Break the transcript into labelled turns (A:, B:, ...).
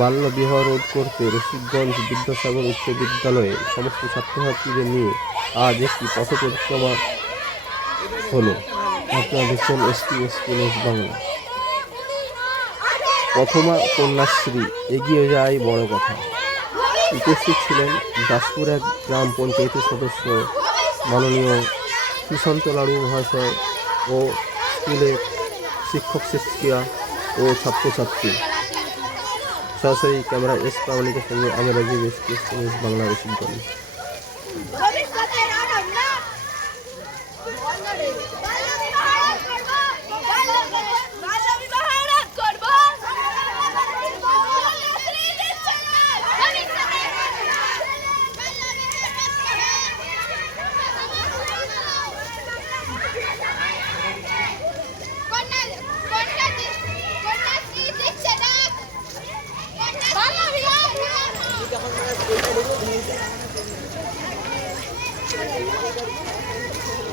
A: বাল্যবিবাহ রোধ করতে রসিকগঞ্জ বিদ্যাসাগর উচ্চ বিদ্যালয়ে সমস্ত ছাত্রছাত্রীদের নিয়ে আজ একটি পথ পরিক্রমা হলো। আপনারা দেখছেন এসটি এসটি নিউজ বাংলা। প্রথমা কন্যাশ্রী, এগিয়ে যায় বড় কথা। উপস্থিত ছিলেন দাসপুর এক গ্রাম পঞ্চায়েতের সদস্য মাননীয় সুশান্ত লাড়ু মহাশয় ও স্কুলের শিক্ষক, শিক্ষিকা ও ছাত্রছাত্রী। সরাসরি ক্যামেরা এস প্রামাণিকের সঙ্গে আমি রাজীব বেশ news Bangla Rasikganj
B: Thank you.